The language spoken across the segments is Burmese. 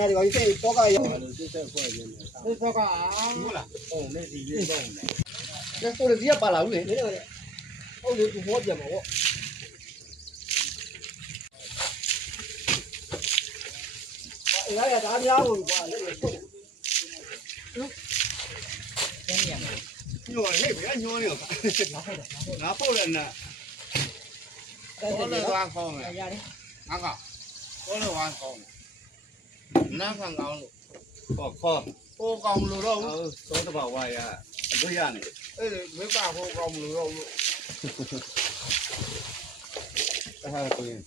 那这个一岁多个要。这多个啊？不啦，哦，那是运动的。那做的比较巴拉乌嘞，那个，我就不好讲嘛我。哎呀，咱家我那个臭。牛那边牛牛，拿包人呢？我那碗好没？哪个？我那碗好没？哪看高路？好，我高路了。说的吧，我呀，不一样的。没办法，高路了。还对。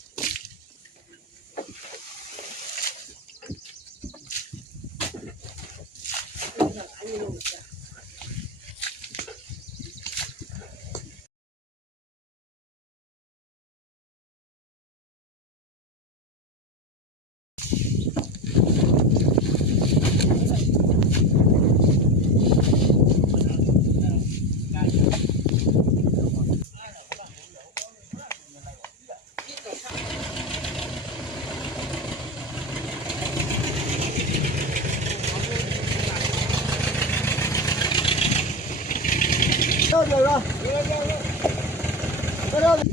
到这了，到这了。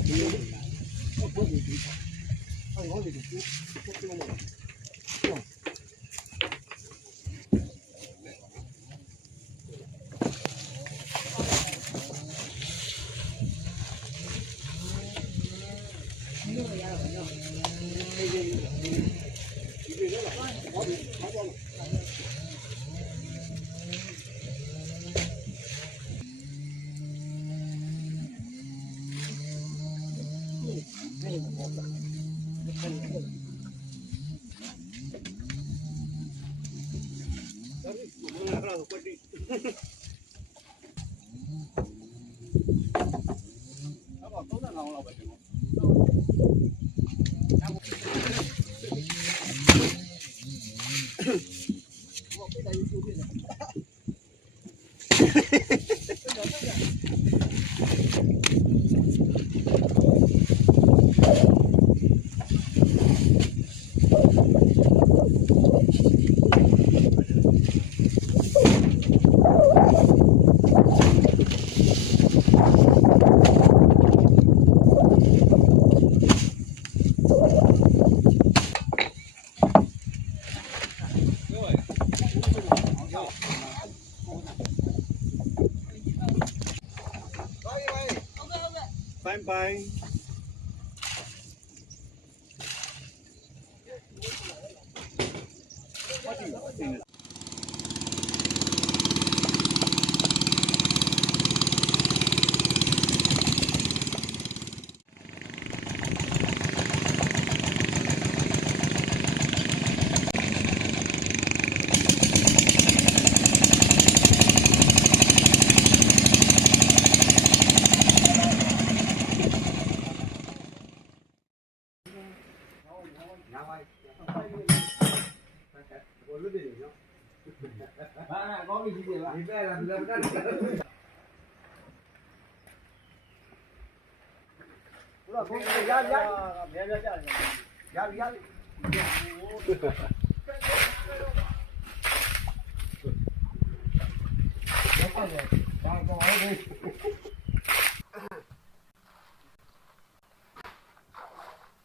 拜拜。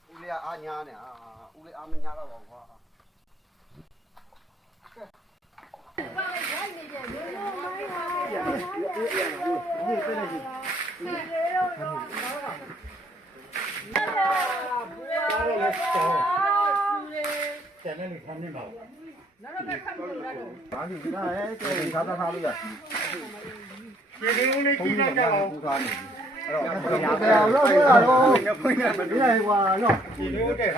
屋里阿娘呢啊，屋里阿们娘了往花。在那里看见吧？哪里？那哎，这啥啥啥的。这里我们经常讲哦。对啊，我说了喽，你来话喏。这里我这哈。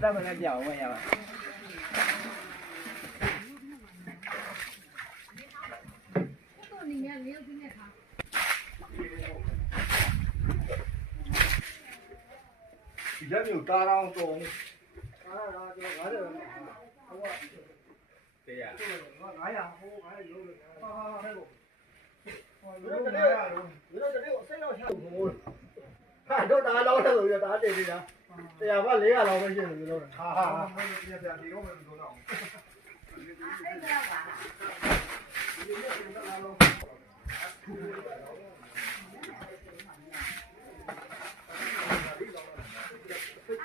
咱们来讲问一下吧。以前没有搭上中。对呀。看都打老头就打这个。တရားက400လောက်ပဲရှိတယ်လို့ဟာတရားဒီတော့မလို့တော့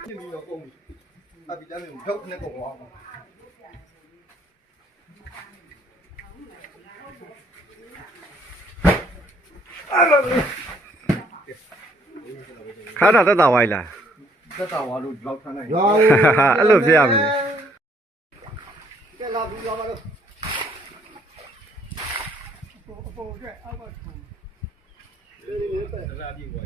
ဒီလိုကုန်အပိတမ်းကိုဖြုတ်နေကုန်အောင်ခါတာတက်တာဝိုင်းလား သက်တာဝါလို့လောက်ထမ်းနိုင်ရွာ အဲ့လိုဖြစ်ရမယ် ကဲလာဘူးရွာပါလို့အပေါ်ကအောက်ကထူလေးပဲဒါကြည့်ကွာ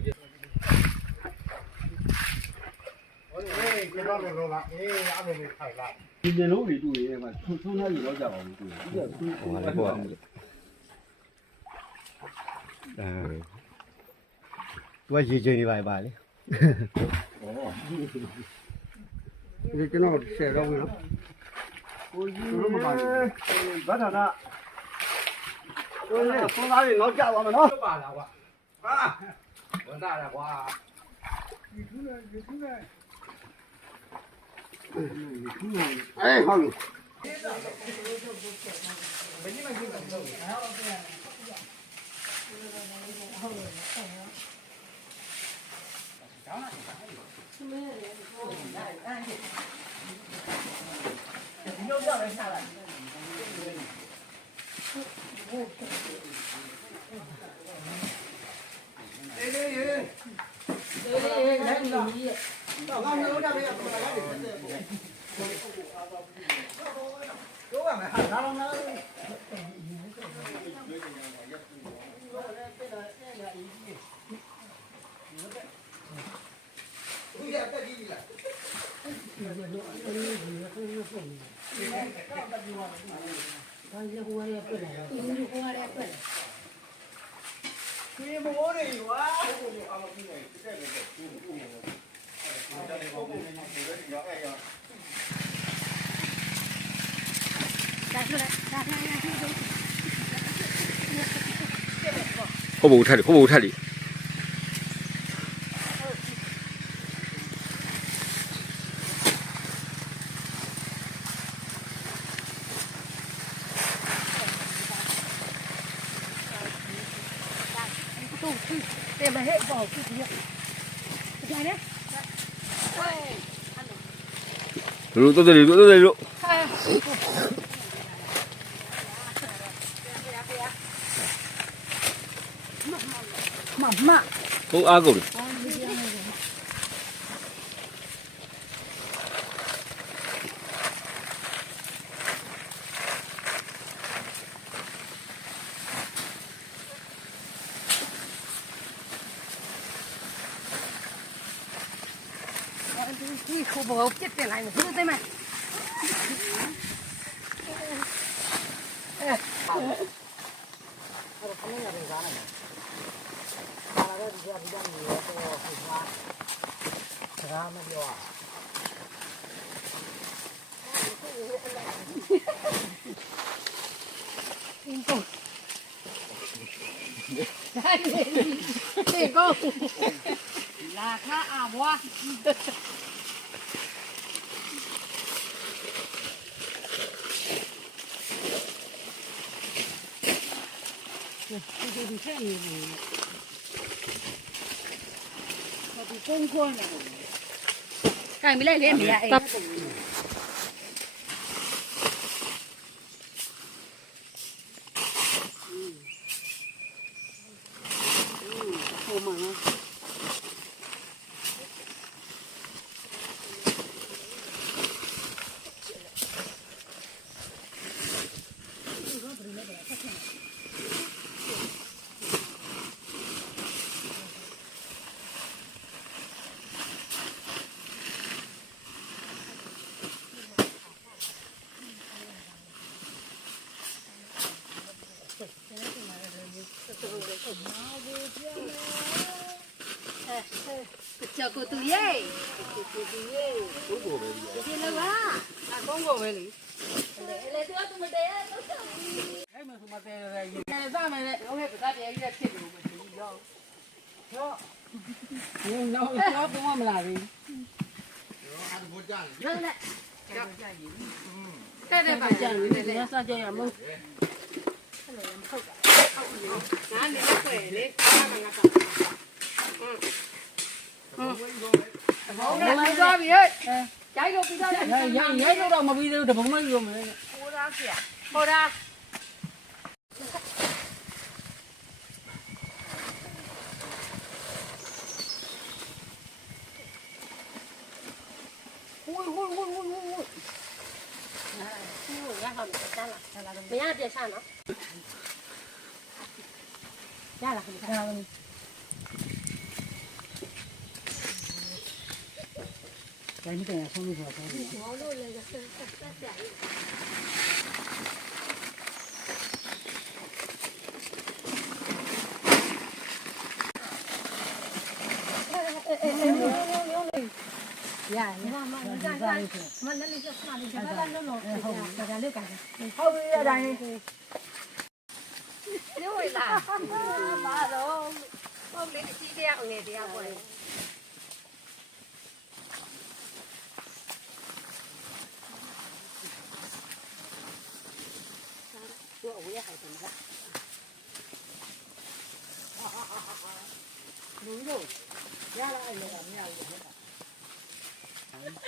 ဟိုလေကျွန်တော်လည်းတော့ကအေးအမေနဲ့ထိုင်လာဒီနေလုံးတွေတွေ့ရဲမှာထုံးထားပြီးတော့ကြပါဘူးတွေ့ဒီကသူ့ဟိုလည်းပေါ့အဲသူကရေချိန်နေပါလေ ဒီကျွန်တော်ဆယ်တော့ဝင်နော်ကိုကြီးတို့မပါဘူးဘာသာနာတို့လည်းသုံးသားတွေနောက်ကျသွားမယ်နော်ပါလာကွာဟာဝန်သားလာကွာဒီခုနဲ့အေးဟုတ်ပြီဟုတ်ဘူးထက်ဟုတ်ဘူးထက်လေ 对吧？嘿，不好吃的，咋的？ လူတို့တယ်လူတို့တယ်လူ 妈妈， ဟိုအားကုန် 你可不好接进来，你说对吗？哎，这个，拉卡阿婆。 ဒီထက်နေဘူး။ဒီကုန်းခွန်းနေဘူး။ကြိုင်မလိုက်လေမရအေး။ဟိုမှာနော်။ 叫过度耶，公公呗，对了吧？那公公呗哩。来，这个怎么的呀？都上去。还没什么的嘞，现在没嘞，我还不咋别有点吃的，我吃一样。好，你老不要跟我们那里。不讲， 来来，带带吧，这样你要上这样么？拿你的回来，我来抓别，加油比较，也有到没比的，这不没有没。好的。不要别上了，下了，你看。咱这样从里头走。呀，你看嘛，你看看，嘛那里是哪里？那弄，大家六干的，好不要咱。六位啦，妈喽，我们几点我点过来。我也还怎么了？牛肉，原来那个面我那个。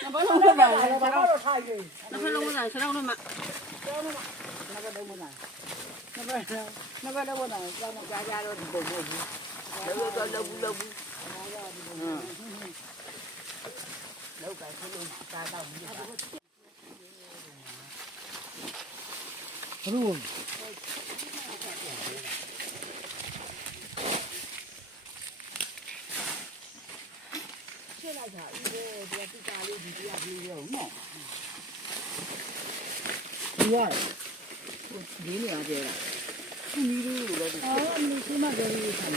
那不弄那个，那不弄他去。那不弄那，吃了那嘛？吃了那嘛？那个都不难。那不都不难，咱们家都不不。都不。嗯。老改出路，大到你家。不。现在看，这家里比较忙。对，我2年了，你都有了。哦，你起码这里看呢。